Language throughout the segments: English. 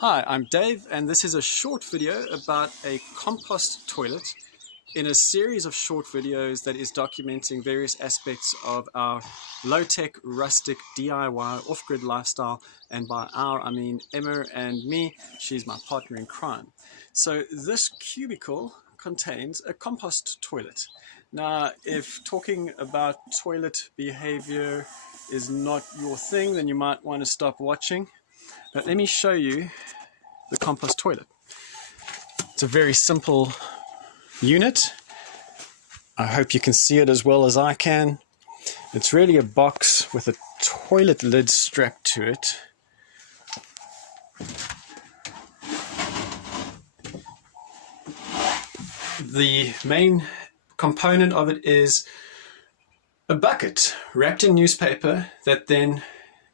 Hi, I'm Dave, and this is a short video about a compost toilet in a series of short videos that is documenting various aspects of our low-tech, rustic, DIY, off-grid lifestyle. And by our, I mean Emma and me. She's my partner in crime. So this cubicle contains a compost toilet. Now, if talking about toilet behavior is not your thing, then you might want to stop watching. But let me show you the compost toilet. It's a very simple unit. I hope you can see it as well as I can. It's really a box with a toilet lid strapped to it. The main component of it is a bucket wrapped in newspaper that then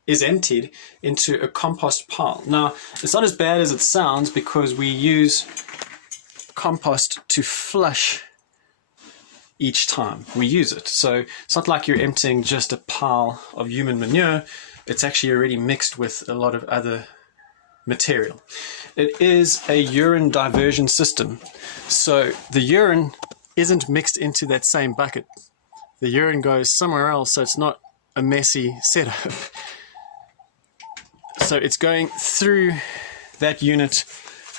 is emptied into a compost pile. Now, it's not as bad as it sounds because we use compost to flush each time we use it. So it's not like you're emptying just a pile of human manure. It's actually already mixed with a lot of other material. It is a urine diversion system. So the urine isn't mixed into that same bucket. The urine goes somewhere else, so it's not a messy setup. So it's going through that unit,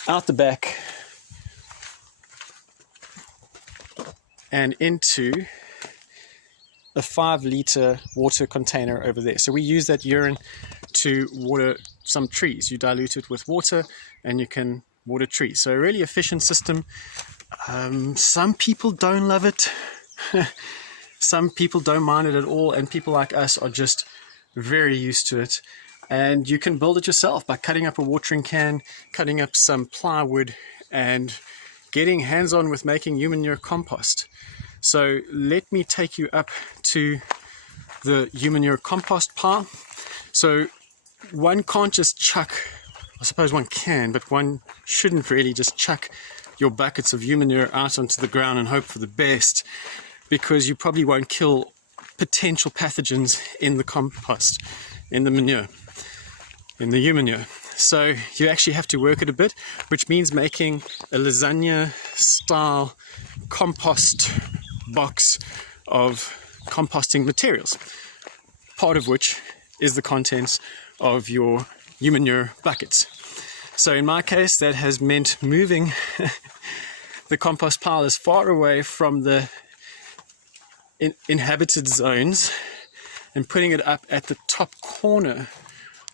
out the back, and into a 5-litre water container over there. So we use that urine to water some trees. You dilute it with water and you can water trees. So a really efficient system. Some people don't love it. Some people don't mind it at all, and people like us are just very used to it. And you can build it yourself by cutting up a watering can, cutting up some plywood, and getting hands-on with making human manure compost. So let me take you up to the human manure compost pile. So one can't just chuck, I suppose one can, but one shouldn't really just chuck your buckets of human manure out onto the ground and hope for the best, because you probably won't kill potential pathogens in the compost, in the manure, in the human manure. So you actually have to work it a bit, which means making a lasagna style compost box of composting materials, part of which is the contents of your human manure buckets. So in my case, that has meant moving the compost pile as far away from the inhabited zones and putting it up at the top corner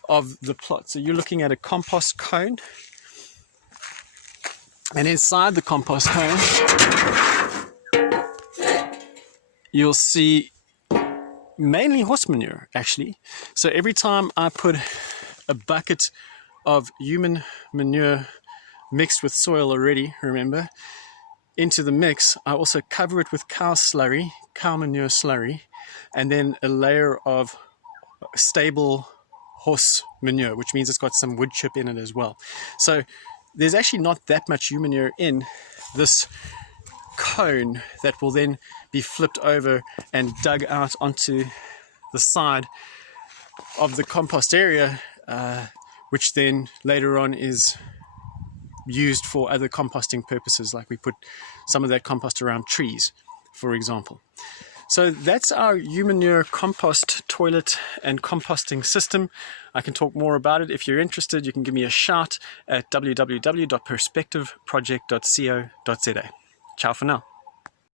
of the plot. So you're looking at a compost cone, and inside the compost cone you'll see mainly horse manure, actually. So every time I put a bucket of human manure mixed with soil already, remember, into the mix, I also cover it with cow manure slurry, and then a layer of stable horse manure, which means it's got some wood chip in it as well. So there's actually not that much human manure in this cone that will then be flipped over and dug out onto the side of the compost area, which then later on is used for other composting purposes, like we put some of that compost around trees, for example. So that's our human manure compost toilet and composting system. I can talk more about it. If you're interested, you can give me a shout at www.perspectiveproject.co.za. Ciao for now.